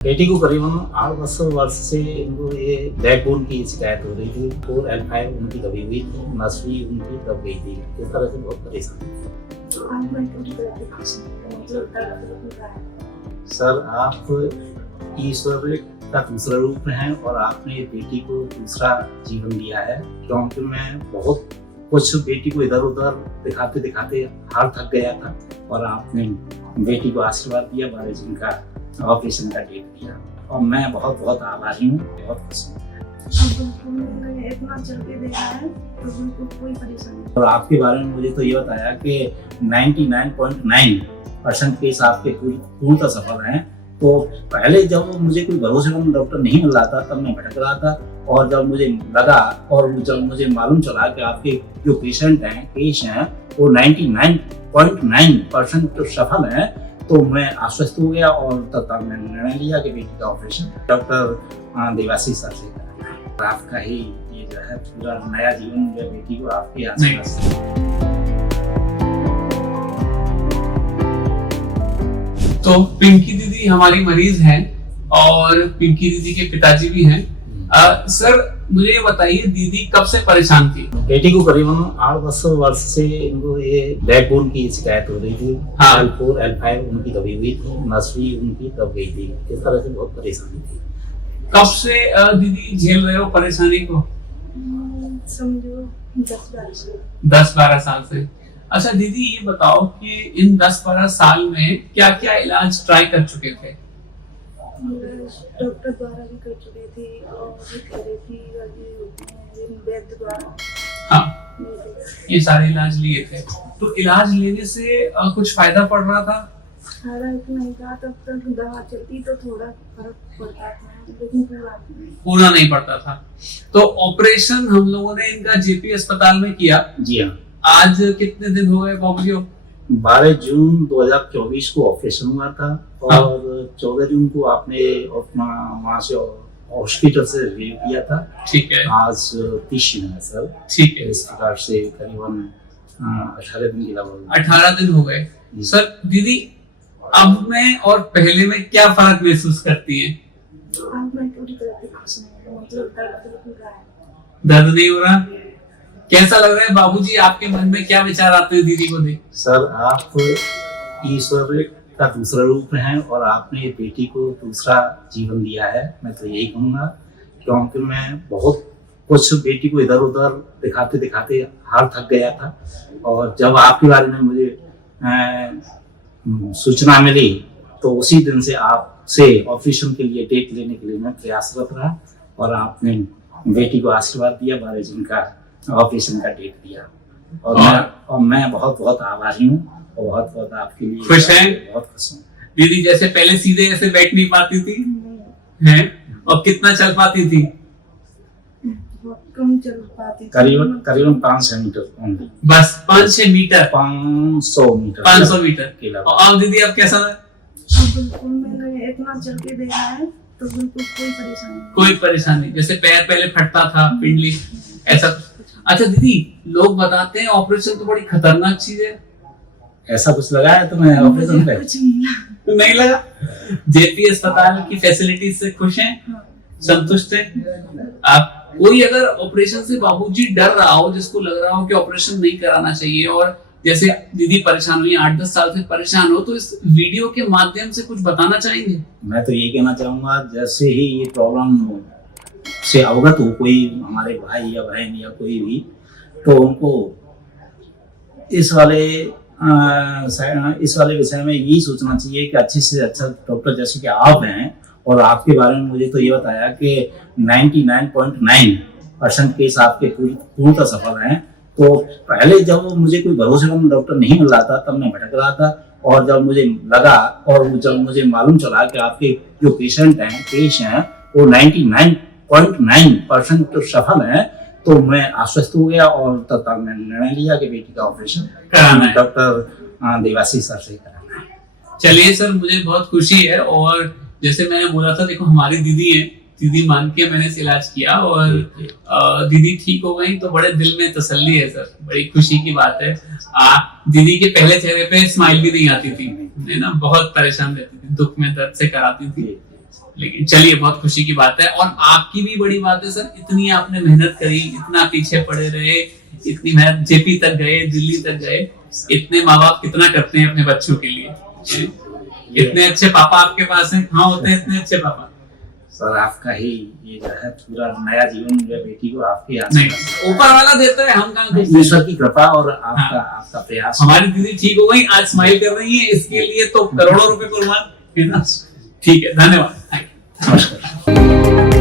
बेटी को करीबन 8-10 वर्ष से इनको ये बैकबोन की शिकायत हो रही थी। 4L5 उनकी दबी हुई थी, नसवी उनकी दब गई थी। इस तरह से बहुत परेशानी थी। सर, आप ईश्वर का दूसरा रूप हैं और आपने बेटी को दूसरा जीवन दिया है। क्योंकि मैं बहुत कुछ बेटी को इधर उधर दिखाते दिखाते हार थक गया था और आपने बेटी को आशीर्वाद दिया, 12 जून का ऑपरेशन का डेट दिया और मैं बहुत बहुत आभारी हूँ, बहुत खुश हूँ। इतना चल के देखा है तो बिल्कुल कोई परेशानी नहीं। और आपके बारे में मुझे तो ये बताया कि 99.9% केस आपके पूर्णतः सफल हैं। तो पहले जब मुझे कोई भरोसेमंद डॉक्टर नहीं मिल रहा था तब मैं भटक रहा था, और जब मुझे लगा और जब मुझे मालूम चला कि आपके जो पेशेंट हैं, केस हैं, वो 99.9% सफल हैं, तो मैं आश्वस्त हो गया और तत्काल मैंने निर्णय लिया कि बेटी का ऑपरेशन डॉक्टर देवाशीष सर से कराना है। आपका ही ये जो है पूरा नया जीवन जो बेटी को आपके आशीर्वाद से। तो पिंकी दीदी हमारी मरीज हैं और पिंकी दीदी के पिताजी भी हैं। सर, मुझे ये बताइए, दीदी कब से परेशान थी? बेटी को करीबन 8-10 वर्ष से इनको ये बैकबोन की शिकायत हो रही थी। हाँ। L4L5 उनकी दबी हुई थी, नसवी उनकी दब गई थी। इस तरह से बहुत परेशानी थी। कब से दीदी झेल रहे हो परेशानी को? समझो 10-12 साल। 10-12 साल से। अच्छा दीदी, ये बताओ कि इन 10-12 साल में क्या क्या इलाज ट्राई कर चुके थे? डॉक्टर द्वारा भी कर चुके थे और थेरेपी वैद्य द्वारा। हाँ, ये सारे इलाज लिए थे। तो इलाज लेने से कुछ फायदा पड़ रहा था? फर्क नहीं था, तब तक दवा चलती तो थोड़ा फर्क पड़ता था, लेकिन पूरा नहीं पड़ता था। तो ऑपरेशन हम लोगों ने इनका जेपी अस्पताल में किया। जी हाँ। आज कितने दिन हो गए बाबूजी? 12 जून 2024 को ऑपरेशन हुआ था और 14 जून को आपने अपना वहाँ से हॉस्पिटल से रिलीव किया था। ठीक है। आज 30 दिन है सर। ठीक है। इस प्रकार से करीबन 18 दिन की लगभग 18 दिन हो गए। सर दीदी, अब में और पहले में क्या फर्क महसूस करती हैं? अब मैं पूरी तरह से खुश हूँ, मतलब दर्द हो रहा है। दर्द नहीं हो रहा? कैसा लग रहा है बाबूजी, आपके मन में क्या विचार आते हैं दीदी को देख? सर, आप ईश्वर का दूसरा रूप हैं और आपने बेटी को दूसरा जीवन दिया है। मैं तो यही कहूँगा, क्योंकि मैं बहुत कुछ बेटी को इधर उधर दिखाते दिखाते हार थक गया था और जब आपके बारे में मुझे सूचना मिली तो उसी दिन से आपसे ऑपरेशन के लिए डेट लेने के लिए मैं प्रयासरत रहा और आपने बेटी को आशीर्वाद दिया, 12 जून का ऑपरेशन का डेट दिया और मैं बहुत बहुत आभारी हूँ और बहुत बहुत आपके लिए खुश हैं? बहुत खुश हूँ। दीदी जैसे पहले सीधे ऐसे बैठ नहीं पाती थी हैं, और कितना चल पाती थी? बहुत कम चल पाती थी। करीबन 500 मीटर ओनली। बस 500 मीटर? 500 मीटर 500 मीटर के और अलावा। अब दीदी अब कैसा है? अब बिल्कुल मैंने इतना चल के देखा है तो बिल्कुल कोई परेशानी नहीं। कोई परेशानी नहीं। जैसे पैर पहले फटता था, पिंडली ऐसा। अच्छा दीदी, लोग बताते हैं ऑपरेशन तो बड़ी खतरनाक चीज है। ऐसा कुछ लगा है तुम्हें ऑपरेशन पे? कुछ नहीं लगा। नहीं लगा? जेपी अस्पताल की फैसिलिटीज से खुश हैं? हाँ। संतुष्ट हैं आप? कोई अगर ऑपरेशन से बाबूजी डर रहा हो, जिसको लग रहा हो कि ऑपरेशन नहीं कराना चाहिए, और जैसे दीदी परेशान हुई, 8-10 साल से परेशान हो, तो इस वीडियो के माध्यम से कुछ बताना चाहेंगे? मैं तो यही कहना चाहूंगा, जैसे ही ये प्रॉब्लम से अवगत हो कोई हमारे भाई या बहन या कोई भी, तो उनको इस वाले विषय में यही सोचना चाहिए कि अच्छे से अच्छा डॉक्टर जैसे कि आप हैं, और आपके बारे में मुझे तो ये बताया कि 99.9% केस आपके पूर्णतः सफल हैं। तो पहले जब मुझे कोई भरोसेमंद डॉक्टर नहीं मिल रहा था तब मैं भटक रहा था, और जब मुझे लगा और जब मुझे मालूम चला कि आपके जो पेशेंट हैं, केस हैं, वो 99.9% सफल हैं, तो मैं आश्वस्त हो गया और तत्काल मैंने निर्णय लिया कि बेटी का ऑपरेशन कराना है। डॉक्टर देवाशीष सर से कराना है। चलिए सर, मुझे बहुत खुशी है। और जैसे मैंने बोला था, देखो हमारी दीदी है, दीदी मान के मैंने इस इलाज किया और दीदी ठीक हो गई, तो बड़े दिल में तसल्ली है सर, बड़ी खुशी की बात है। दीदी के पहले चेहरे पे स्माइल भी नहीं आती थी, है ना, बहुत परेशान रहती थी, दुख में दर्द से कराती थी, लेकिन चलिए, बहुत खुशी की बात है। और आपकी भी बड़ी बात है सर, इतनी आपने मेहनत करी, इतना पीछे पड़े रहे, इतनी मेहनत, जेपी तक गए, दिल्ली तक गए। इतने माँ बाप कितना करते हैं अपने बच्चों के लिए। इतने अच्छे पापा आपके पास हैं, कहाँ होते हैं इतने अच्छे पापा? सर आपका ही ये जो है पूरा नया जीवन मेरे बेटी को आपके हाथ नहीं, में। ऊपर वाला देता है, हम कहाँ देते हैं? ईश्वर की कृपा और आपका हाँ। आपका प्रयास। हमारी दीदी ठीक हो गई, आज स्माइल कर रही है, इसके लिए तो करोड़ों रुपए कुर्बान है ना। ठीक है, धन्यवाद। नमस्कार।